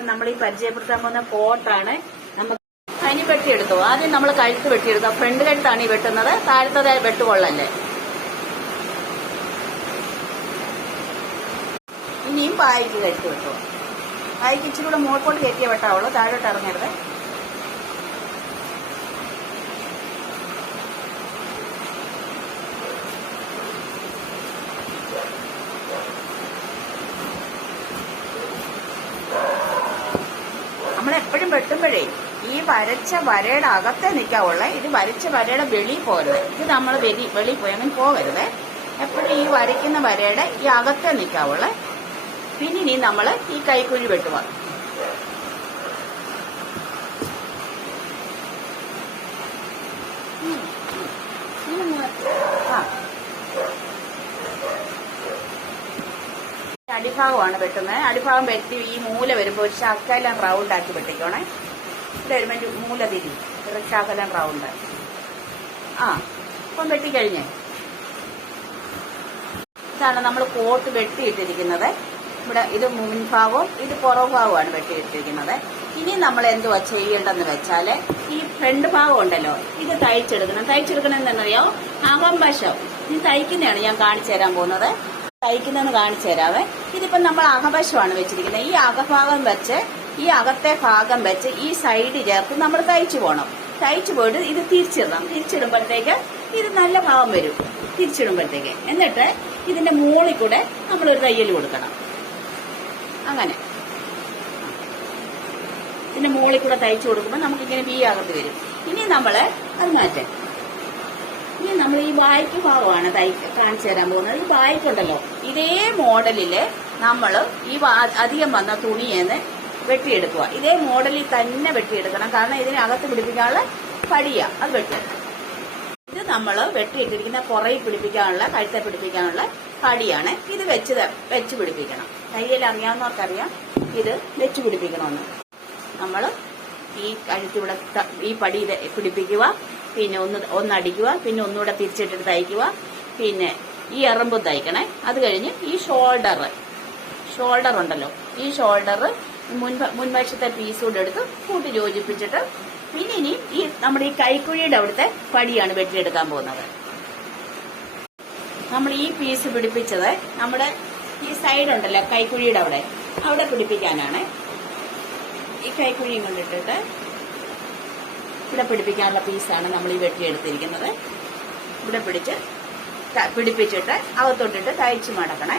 അപ്പൊ നമ്മൾ ഈ പരിചയപ്പെടുത്താൻ പോകുന്ന കോട്ടാണ് നമുക്ക് അതിന് വെട്ടിയെടുത്തു. ആദ്യം നമ്മൾ കഴുത്ത് വെട്ടിയെടുത്തു. ഫ്രണ്ട് കഴുത്താണ് ഈ വെട്ടുന്നത്. താഴത്തത് വെട്ടുകൊള്ളല്ലേ ഇനിയും പായ്ക്ക് കഴുത്ത് വെട്ടു. പായ്ക്ക് ഇച്ചിരി കൂടെ മുകളിലോട്ട് കയറ്റിയ വെട്ടാവുള്ളൂ. താഴോട്ട് ഇറങ്ങരുത്. നമ്മൾ എപ്പോഴും വെട്ടുമ്പോഴേ ഈ വരച്ച വരയുടെ അകത്തെ നിൽക്കാവുള്ള ഇത് വരച്ച വരയുടെ വെളി പോരുത്. ഇത് നമ്മൾ വെളി വെളി പോയി പോകരുത്. എപ്പോഴും ഈ വരയ്ക്കുന്ന വരയുടെ ഈ അകത്തെ നിൽക്കാവുള്ള പിന്നെ ഇനി നമ്മൾ ഈ കൈക്കുഴി വെട്ടുക. ഉം. ഉം. ആ അടിഭാഗമാണ് വെട്ടുന്നത്. അടിഭാഗം വെട്ടി ഈ മൂല വരുമ്പോൾ ഒരു ശകലം റൗണ്ട് ആക്കി വെട്ടിക്കോണേ. ഇവിടെ വരുമ്പോൾ ഒരു മൂല തിരി ഒരു ശകലം റൗണ്ട് ആ ഇപ്പം വെട്ടിക്കഴിഞ്ഞേ. ഇതാണ് നമ്മൾ കോട്ട് വെട്ടിയിട്ടിരിക്കുന്നത്. ഇവിടെ ഇത് മുൻഭാഗവും ഇത് പുറഭാഗവുമാണ് വെട്ടിയിട്ടിരിക്കുന്നത്. ഇനി നമ്മൾ എന്തുവാ ചെയ്യേണ്ടതെന്ന് വെച്ചാൽ ഈ ഫ്രണ്ട് ഭാഗം ഉണ്ടല്ലോ ഇത് തയ്ച്ചെടുക്കണം. തയ്ച്ചെടുക്കണം എന്നറിയോ അകം വശം. ഇത് തയ്ക്കുന്നതാണ് ഞാൻ കാണിച്ചു തരാൻ പോകുന്നത്. തയ്ക്കുന്നതെന്ന് കാണിച്ചു തരാവേ. ഇതിപ്പം നമ്മൾ അകവശമാണ് വെച്ചിരിക്കുന്നത്. ഈ അകഭാഗം വെച്ച് ഈ അകത്തെ ഭാഗം വെച്ച് ഈ സൈഡ് ചേർത്ത് നമ്മൾ തയ്ച്ചു പോകണം തയ്ച്ചു പോയിട്ട് ഇത് തിരിച്ചിടണം. തിരിച്ചിടുമ്പോഴത്തേക്ക് ഇത് നല്ല ഭാഗം വരും. തിരിച്ചിടുമ്പോഴത്തേക്ക്. എന്നിട്ട് ഇതിന്റെ മുകളിൽ കൂടെ നമ്മൾ ഒരു തയ്യൽ കൊടുക്കണം. അങ്ങനെ. ഇതിന്റെ മുകളിൽ കൂടെ തയ്ച്ചു കൊടുക്കുമ്പോൾ നമുക്കിങ്ങനെ വീ അകത്ത് വരും. ഇനി നമ്മൾ അത് മാറ്റാം. നമ്മൾ ഈ വായ്ക്ക് ഭാഗമാണ് കാണിച്ചു തരാൻ പോകുന്നത്. ഈ വായ്ക്കുണ്ടല്ലോ ഇതേ മോഡലിൽ നമ്മൾ ഈ അധികം വന്ന തുണിയെന്ന് വെട്ടിയെടുക്കുക. ഇതേ മോഡലിൽ തന്നെ വെട്ടിയെടുക്കണം. കാരണം ഇതിനകത്ത് പിടിപ്പിക്കാനുള്ള പടിയ അത് വെട്ടിയെടുക്കണം ഇത് നമ്മൾ വെട്ടിയിട്ടിരിക്കുന്ന പുറയിൽ പിടിപ്പിക്കാനുള്ള കഴുത്തെ പിടിപ്പിക്കാനുള്ള പടിയാണ്. ഇത് വെച്ച് വെച്ച് പിടിപ്പിക്കണം. തയ്യൽ അറിയാവുന്നവർക്കറിയാം ഇത് വെച്ച് പിടിപ്പിക്കണമെന്ന്. നമ്മൾ ഈ കഴുത്തിവിടെ ഈ പടി പിടിപ്പിക്കുക. പിന്നെ ഒന്ന് ഒന്നടിക്കുക പിന്നെ ഒന്നുകൂടെ തിരിച്ചിട്ടിട്ട് തയ്ക്കുക. പിന്നെ ഈ എറമ്പ് തയ്ക്കണേ. അത് കഴിഞ്ഞ് ഈ ഷോൾഡർ ഷോൾഡർ ഉണ്ടല്ലോ. ഈ ഷോൾഡർ മുൻ മുൻവശത്തെ പീസ് കൂടെ എടുത്ത് കൂട്ടി യോജിപ്പിച്ചിട്ട് പിന്നെ ഇനി ഈ നമ്മുടെ ഈ കൈക്കുഴിയുടെ അവിടുത്തെ പടിയാണ് വെട്ടിയെടുക്കാൻ പോകുന്നത്. നമ്മൾ ഈ പീസ് പിടിപ്പിച്ചത് നമ്മുടെ ഈ സൈഡ് ഉണ്ടല്ലോ കൈക്കുഴിയുടെ അവിടെ. അവിടെ പിടിപ്പിക്കാനാണ്. ഈ കൈക്കുഴിയും കൊണ്ടിട്ടിട്ട് ഇവിടെ പിടിപ്പിക്കാനുള്ള പീസാണ് നമ്മൾ ഈ വെട്ടിയെടുത്തിരിക്കുന്നത് ഇവിടെ പിടിച്ച് പിടിപ്പിച്ചിട്ട് അകത്തോട്ടിട്ട് തയ്ച്ച് മടക്കണേ.